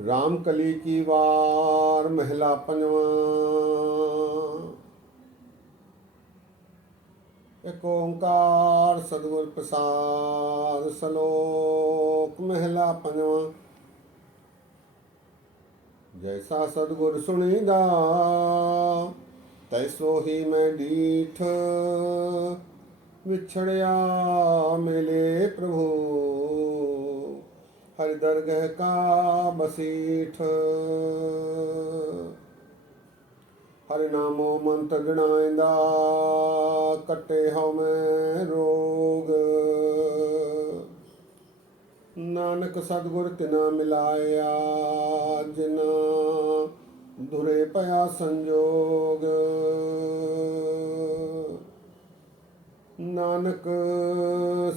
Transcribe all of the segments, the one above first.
रामकली की वार महला पंजवा। एक ओंकार सदगुर प्रसाद सलोक महला पंजवा। जैसा सदगुर सुनिदा तैसो ही मैं डीठ, विछड़िया मिले प्रभु हरि दरगह का बसीठ। हरि नामो मंत्र जणाइंदा कटे हौ मैं रोग। नानक सतगुर तिना मिलाया जिना धुरे पया संजोग। नानक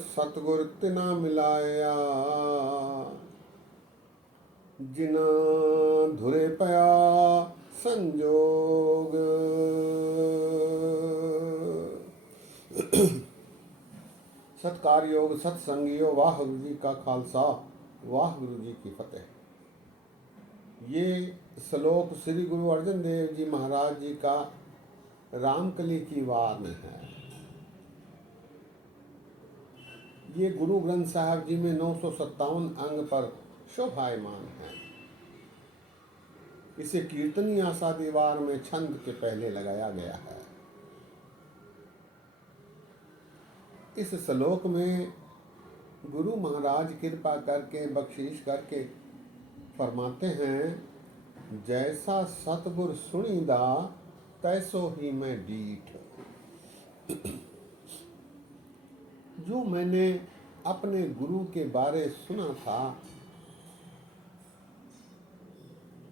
सतगुर तिना मिलाया जिना धुरे पया संजोग। सत्कार योग सत्संगियो वाहगुरु जी का खालसा वाहगुरु जी की फतेह। ये श्लोक श्री गुरु अर्जन देव जी महाराज जी का रामकली की वार में है। ये गुरु ग्रंथ साहब जी में 957 अंग पर शोभायमान है। इसे कीर्तनी आशा दीवार में छंद के पहले लगाया गया है। इस श्लोक में गुरु महाराज कृपा करके बख्शीश करके फरमाते हैं, जैसा सतगुर सुनीदा तैसो ही मैं डीठ। जो मैंने अपने गुरु के बारे सुना था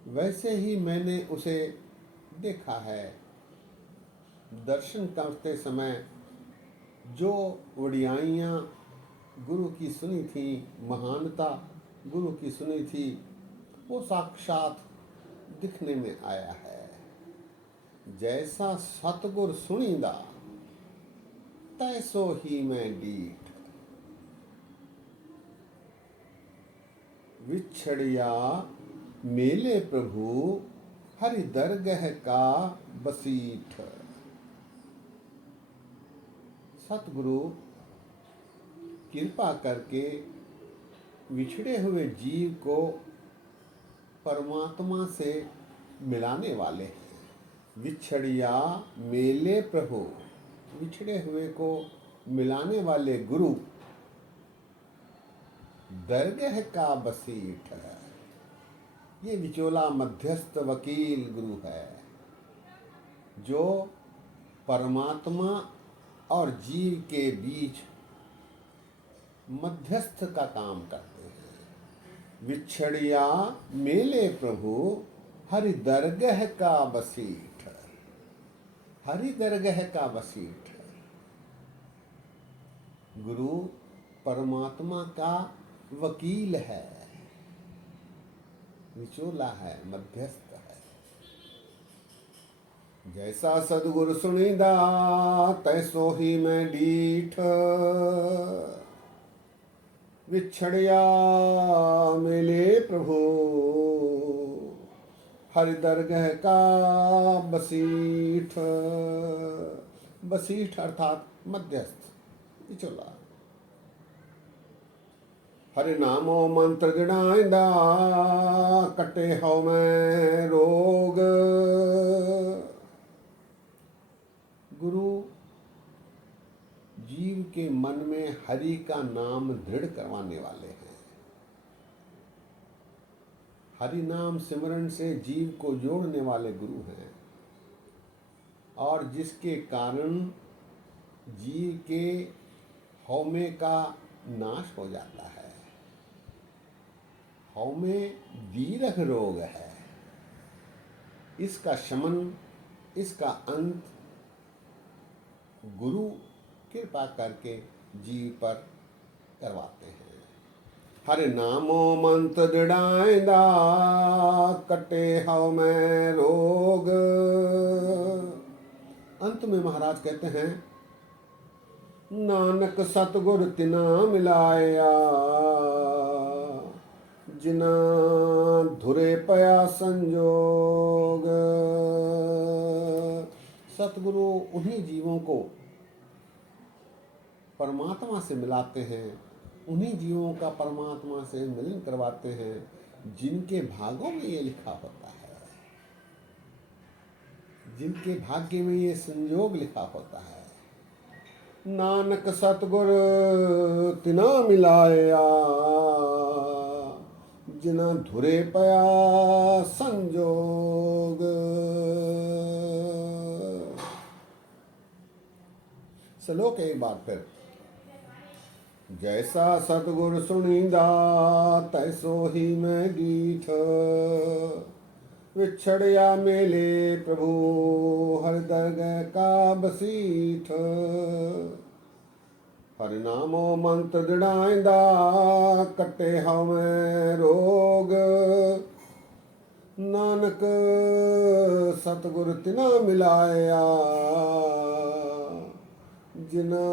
वैसे ही मैंने उसे देखा है। दर्शन करते समय जो वडियाइयाँ गुरु की सुनी थी, महानता गुरु की सुनी थी, वो साक्षात दिखने में आया है। जैसा सतगुर सुनीदा तैसो ही मैं डीठ, विछड़िया मेले प्रभु हरि दरगह का बसीठ। सतगुरु कृपा करके विछड़े हुए जीव को परमात्मा से मिलाने वाले हैं। विछड़िया मेले प्रभु, विछड़े हुए को मिलाने वाले गुरु दरगह का बसीठ है। ये विचोला मध्यस्थ वकील गुरु है जो परमात्मा और जीव के बीच मध्यस्थ का काम करते हैं। विछड़िया मेले प्रभु हरि दरगह का बसीठ। हरि दरगह का बसीठ गुरु परमात्मा का वकील है, विचोला है, मध्यस्थ है। जैसा सदगुरु सुनीदा तैसो ही मैं डीठ, विछड़िया मिले प्रभु हरि दरगह का बसीठ। बसीठ अर्थात मध्यस्थ, विचोला। हरि नामो मंत्र जणाइंदा कटे हौ मैं रोग। गुरु जीव के मन में हरि का नाम दृढ़ करवाने वाले हैं। हरि नाम सिमरन से जीव को जोड़ने वाले गुरु हैं और जिसके कारण जीव के हौमे का नाश हो जाता है। हौमे दीर्घ रोग है, इसका शमन, इसका अंत गुरु कृपा करके जीव पर करवाते हैं। हरि नामो मंत्र दृढ़ाइंदा कटे हौ मैं रोग। अंत में महाराज कहते हैं, नानक सतगुर तिना मिलाया जिना धुरे पया संजोग। सतगुरु उन्हीं जीवों को परमात्मा से मिलाते हैं, उन्हीं जीवों का परमात्मा से मिलन करवाते हैं जिनके भागों में ये लिखा होता है, जिनके भाग्य में ये संयोग लिखा होता है। नानक सतगुर तिना मिलाया, जिना धुरे पया संजोग। श्लोक एक बार फिर। जैसा सतगुर सुनिंदा तैसो ही मैं गीठ, विछड़िया मेले प्रभु हर दरगह का बसीठ। हर नामो मंत्र दृढ़ाइंदा कटे हमें रोग। नानक सतगुर तिना मिलाया, जिना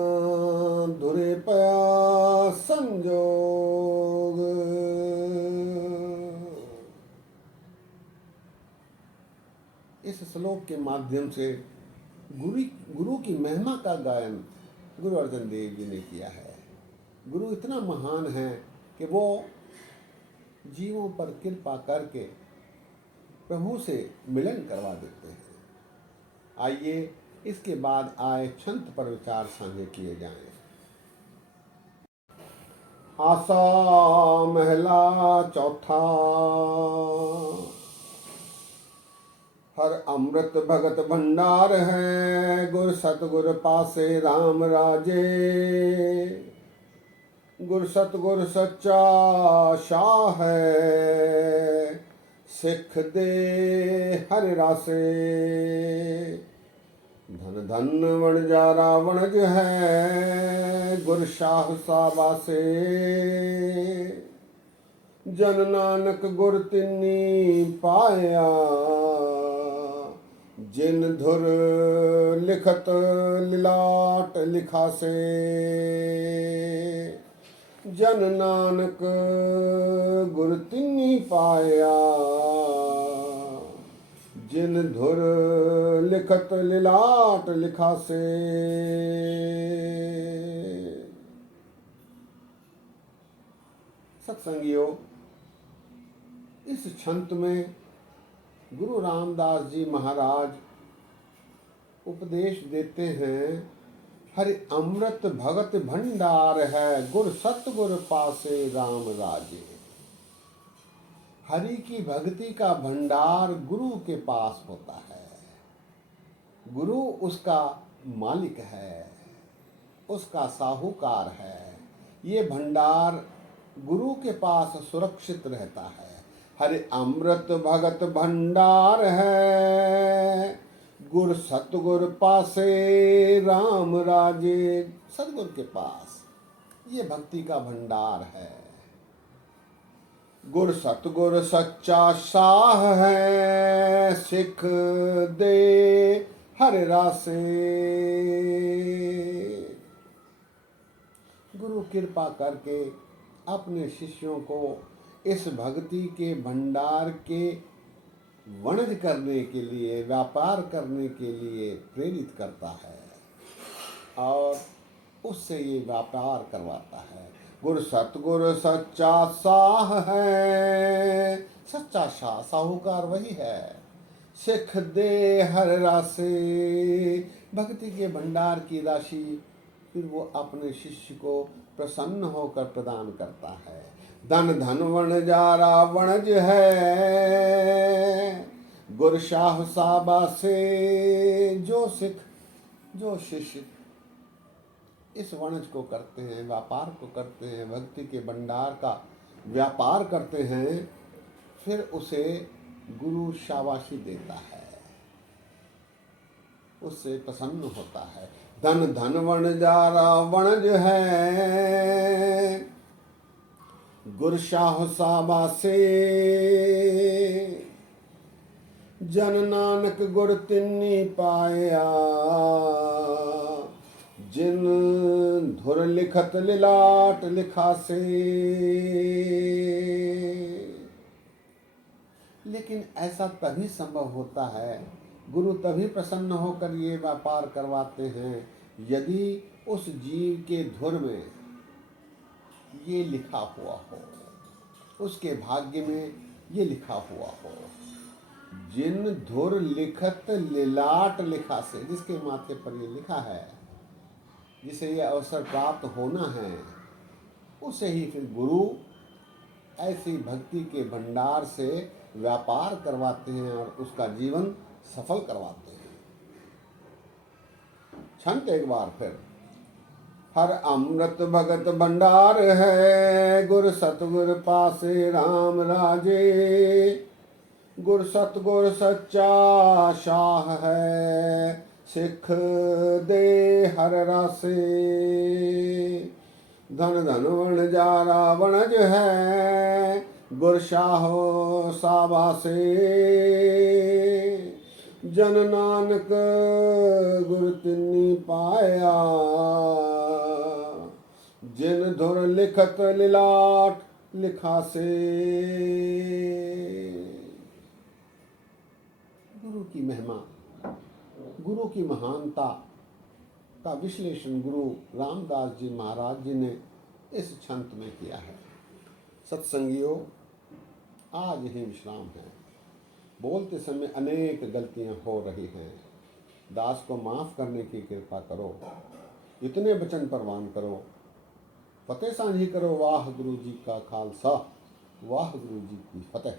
धुरे पया संजोग। इस श्लोक के माध्यम से गुरु की महिमा का गायन गुरु अर्जन देव जी ने किया है। गुरु इतना महान है कि वो जीवों पर कृपा करके प्रभु से मिलन करवा देते हैं। आइए इसके बाद आए छंत पर विचार साझे किए जाएं। आसा महला चौथा। हर अमृत भगत भंडार है, गुर सतगुर पासे राम राजे। गुर सतगुर सच्चा शाह है, सिख दे हर रासे। धन धन वणजारा वणज है, गुर शाह साबासे। जन नानक गुर तिन्नी पाया, जिन धुर लिखत लिलाट लिखासे। जन नानक गुर तिन्नी पाया, जिन धुर लिखत लिलाट लिखासे। सत्संगियों, इस छंत में गुरु रामदास जी महाराज उपदेश देते हैं, हरि अमृत भगत भंडार है, गुर सतगुर पासे राम राजे। हरि की भक्ति का भंडार गुरु के पास होता है। गुरु उसका मालिक है, उसका साहूकार है। ये भंडार गुरु के पास सुरक्षित रहता है। हरि अमृत भगत भंडार है, गुर सतगुर पासे राम राजे। सतगुर के पास ये भक्ति का भंडार है। गुर सतगुर सच्चा शाह है, सिख दे हर रासे। गुरु कृपा करके अपने शिष्यों को इस भक्ति के भंडार के वणज करने के लिए, व्यापार करने के लिए प्रेरित करता है और उससे ये व्यापार करवाता है। गुर सतगुर सच्चा शाह है, सच्चा शाह साहूकार वही है। सिख दे हर राशि, भक्ति के भंडार की राशि फिर वो अपने शिष्य को प्रसन्न होकर प्रदान करता है। धन धन वणजारा वणज है, गुर शाह साबा से। जो सिख जो शिष्य इस वणज को करते हैं, व्यापार को करते हैं, भक्ति के भंडार का व्यापार करते हैं, फिर उसे गुरु शाबाशी देता है, उससे प्रसन्न होता है। धन धन वणजारा वणज है, गुर शाह साबा से। जन नानक गुर तिन्नी पाया, जिन धुर लिखत लिलाट लिखा से। लेकिन ऐसा तभी संभव होता है, गुरु तभी प्रसन्न होकर ये व्यापार करवाते हैं यदि उस जीव के धुर में ये लिखा हुआ हो, उसके भाग्य में ये लिखा हुआ हो। जिन धुर लिखत लिलाट लिखा से, जिसके माथे पर ये लिखा है, जिसे ये अवसर प्राप्त होना है, उसे ही फिर गुरु ऐसी भक्ति के भंडार से व्यापार करवाते हैं और उसका जीवन सफल करवाते हैं। छंत एक बार फिर। हर अमृत भगत भंडार है, गुर सतगुर पासे राम राजे। गुर सतगुर सच्चा शाह है, सिख दे हर रासे। धन धन वण जारा वणज है, गुर शाहो साबासे। जन नानक गुर तिन्नी पाया, जिन धुर लिखत लिलाट लिखा से। गुरु की महिमा, गुरु की महानता का विश्लेषण गुरु रामदास जी महाराज जी ने इस छंत में किया है। सत्संगियों, आज ही विश्राम है। बोलते समय अनेक गलतियां हो रही हैं, दास को माफ करने की कृपा करो। इतने वचन प्रवान करो, फतेह सांझी करो। वाह गुरु जी का खालसा, वाह गुरु जी की फतेह।